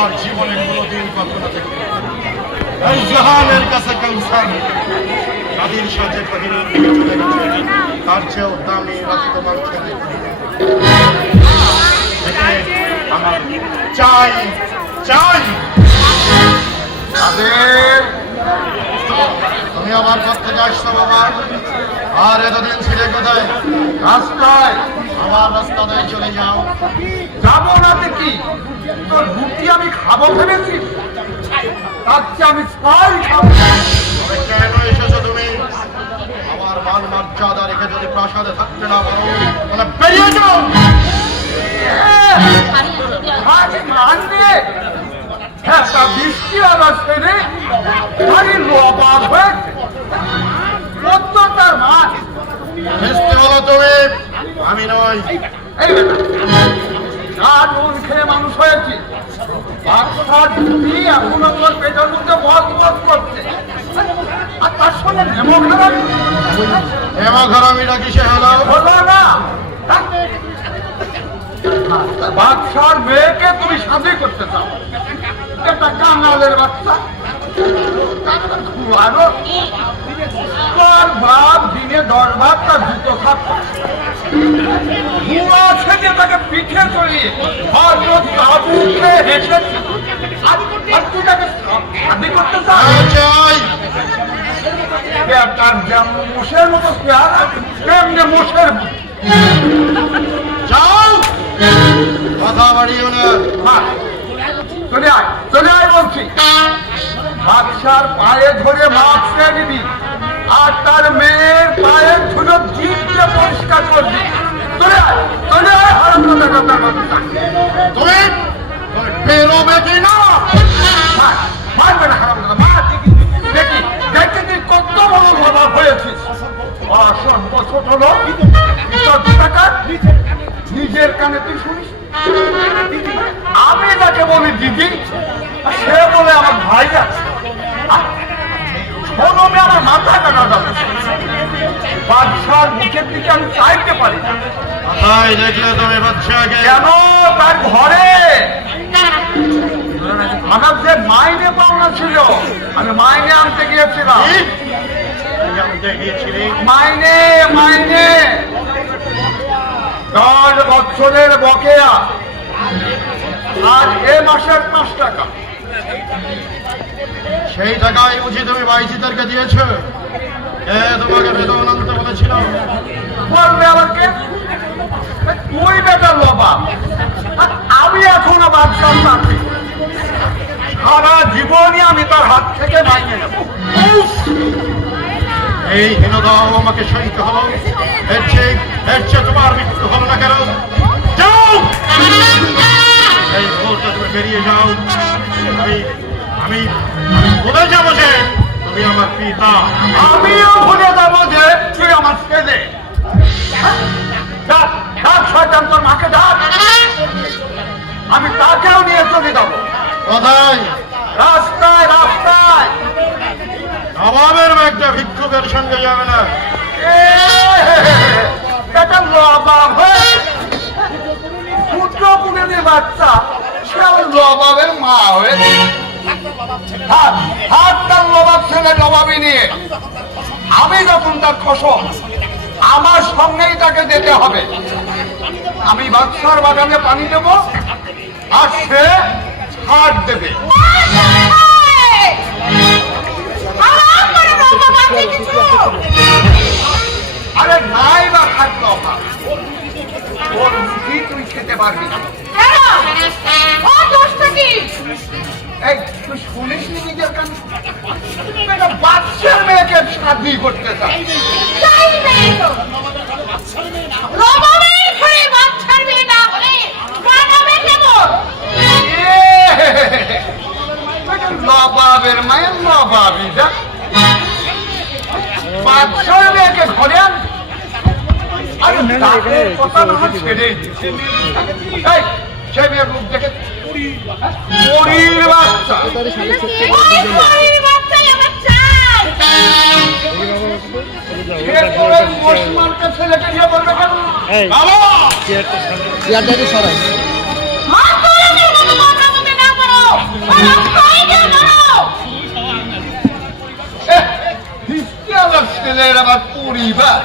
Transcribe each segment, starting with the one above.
আমার জীবনে কোনোদিন কখনো দেখি এই জাহানের কাছে কাউসার নদীর সাথে প্রতিদিন চলে গেছে তার চেয়েও দামি রক্ত মাংস আমার চাই চাই তুমি আমার পর থেকে আসছো বাবা আর এতদিন ছিলে কোথায় রাস্তায় আমার রাস্তা দিয়ে চলে যাও যাবো না কি তোর রুটি আমি খাবো ভেবেছি তার চেয়ে আমি ছাই খাবো কেন এসেছো তুমি আমার মান মর্যাদা রেখে যদি প্রাসাদে থাকতে না পারো তাহলে বেরিয়ে যাও মানবে একটা বৃষ্টি আবার ছেড়ে খালি লবাদ হয়েছে তার মাছ মিষ্টি হলো তুমি আমি নই নুন খেয়ে মানুষ হয়েছি এখনো তোর পেটের মধ্যে বস বস করছে আর তার সঙ্গে হেমঘরামিটা কিসে হলো হলো না বাদশার মেয়েকে তুমি শাদি করতে চাও একটা কাঙালের বাচ্চা তোর বাপ দিনে 10 ভাগ তার জুতো থাকতো থেকে তাকে পিঠে চড়িয়ে তাবুকে হেসেছে আর তুই তাকে শাদি করতে চাই তার যেমন মোষের মতো চেহারা তেমনি মোষের যাও কথা বাড়িও না চলে আয় বলছি বাদশার পায়ে ধরে মাছ খেয়ে দিবি আর তার মেয়ের পায়ের ধুলো জিভকে পরিষ্কার করবি চলে আয় তুমি বেরোবে কি না মারবে না হারামদাদা মা দেখি দেখি তুই কত বড় বাবা হয়েছিস অসংখ্য ছোট লোক নিজের কানে তুই শুনিস আমি যাকে বলি দিদি সে বলে আমার ভাই আছে শোনমে আমার মাথা কাটা যাবে বাদশার মুখের দিকে আমি চাইতে পারি না দেখলে তুমি বাচ্চাকে কেন তার ঘরে আমার যে মাইনে পাওনা ছিল আমি মাইনে আনতে গিয়েছিলাম মাইনে মাইনে 10 বছরের বকেয়া আর এ মাসের 5 টাকা সেই টাকাই বুঝি তুমি বাইজিদেরকে দিয়েছ তোমাকে বেতন আনতে বলেছিল বলবে আমাকে তুই বেটার লবা আমি এখনো বাদশার চাকরি সারা জীবনই আমি তার হাত থেকে মাইনে নেব এই হীনদাও আমাকে সইতে হলো এর চেয়ে তোমার মৃত্যু হলো না কেন যাও এই ভোরটা তুমি বেরিয়ে যাও আমি ভুলে যাবো যে তুমি আমার পিতা আমিও ভুলে যাবো যে তুই আমার ছেলে শয়তান তোর মাকে ডাক আমি তাকেও নিয়ে চলে যাবো কোথায় রাস্তায় রাস্তায় নবাবের একটা ভিক্ষুকের সঙ্গে যাবে না এটা লবাব পুত্র পুনেদের বাচ্চা সে লবাবের মা হয়েছে হাত তার লবাব ছেলে লবাবি নিয়ে আমি যখন তার খসম আমার সঙ্গেই তাকে যেতে হবে আমি বাদশার বাগানে পানি দেব আর সে হাট দেবে আরে নাই বা খাদ্য অভাব ওর রুটি তুই খেতে পারবি না এই তুই শুনিস নি নিজের কানে বাচ্চার মেয়েকে শাদি করতে চাই নবাবের মায়ের নবাবি যা বাচ্চার মেয়েকে ঘরে আন কথা না ছেড়ে সে মেয়ের মুখ দেখে পরীর বাচ্চা ছেলেকে নিয়ে বলবে কেন চেয়ারটাকে সরাই আমার ছেলের আবার পরিবার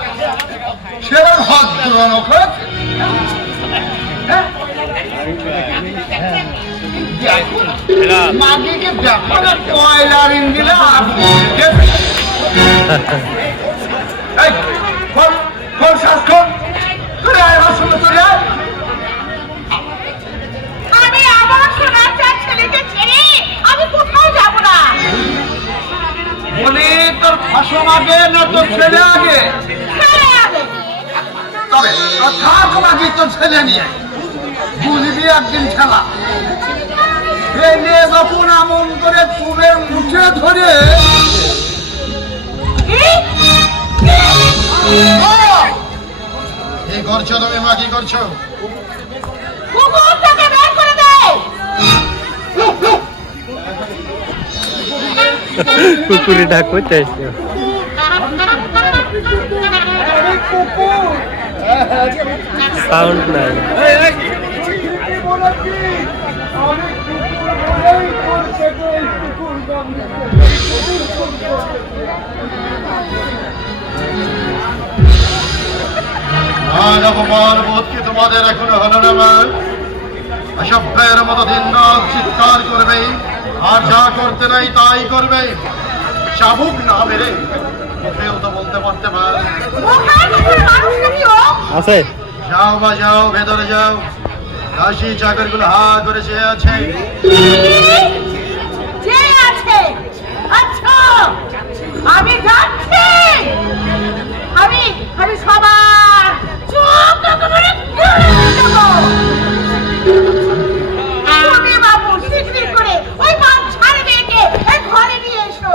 সেরা ভদ্র নখেছে। মাগিকে দেখো না কয়লার ইঞ্জিনে আপনি আমি আমার সোনার চার ছেলেকে ছেড়ে আমি কোথাও যাব না। বলি তোর ফসম আগে না তোর ছেলে আগে? ছেড়ে যাবে। তবে থাক মাগি তোর ছেলে নিয়ে বুঝবি একদিন খেলা। যখন আমন করে চুলের মুঠে ধরে কি করছো তুমি মা, কি করছো? কুকুরটাকে বের করে দাও। কুকুরে ডাক করতে আসছে। সাউন্ড নাই। মান অপমান বোধ কি তোমাদের এখনো হলো না মা? অসভ্যের মতো দিন রাত চিৎকার করবে আর যা করতে নাই তাই করবে। চাবুক না মেরে মুখেও তো বলতে পারতে মা। কোথায় কোথায় মানুষ নাকিও? আছে যাও বা যাও, ভেতরে যাও। দাসী চাকর গুলো হা করে চেয়ে আছে। যে আছে। আচ্ছা আমি যাচ্ছি। আমি আমি সবার চোখ একেবারে কেড়ে দেবো। তুমি বাবু শিগগির করে ওই বাচ্চার মেয়েকে এই ঘরে নিয়ে এসো।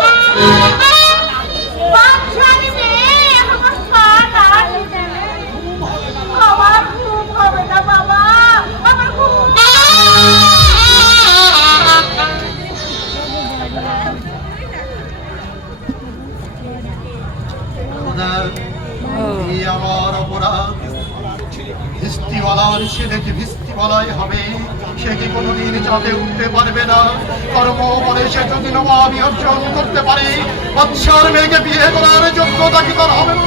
বাচ্চার মেয়ে আমার স্নান আর আমার ঘুম হবে না বাবা, আমার ঘুম। এই আমার অপরাধ। ভিস্তিওয়ালার ছেলেকে ভিস্তিওয়ালাই হবে, সে কি কোনোদিন চাঁদে উঠতে পারবে না? কর্ম বলে সে যদি নবাবি অর্জন করতে পারে, বাচ্চার মেয়েকে বিয়ে করার যোগ্যতা কি তার হবে না?